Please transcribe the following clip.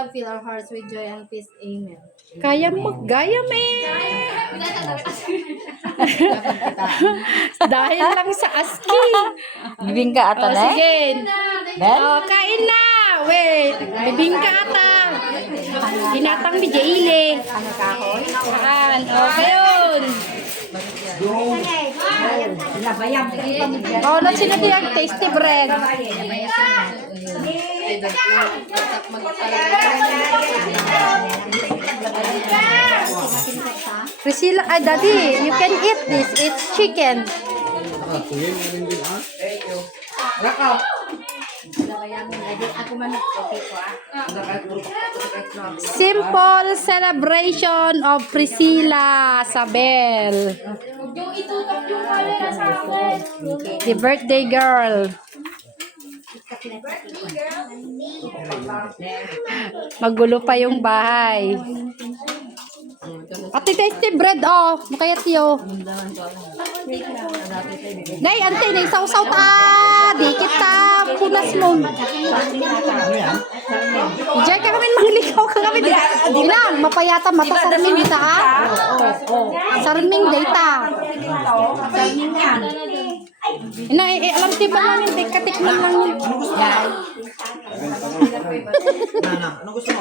and fill our hearts with joy and peace. Amen. Kaya mag-gaya, eh. Dahil lang sa ASCII. Bibingka ata Oh, na sige. Ben? Oh, kain na. Wait, bibingka ata. Hinatang mi jaile. Saan? Okay yun. Oh, na sino di ang tasty bread? Priscilla, Daddy, you can eat this. It's chicken. Simple celebration of Priscilla Sabel. Yung itutok yung camera sa akin. The birthday girl. Magulo pa yung bahay. Ate, tasty bread, oh. Makayat yo. Nay, ante, nay, sausaw ta. Di kita punas mo. Diyan ka kami manglikaw ka kami. Ilang, mapayata mata sarming dita, ha? Sarming data. Inay, alam ti ba namin, tikatikman lang yun. Ano gusto mo?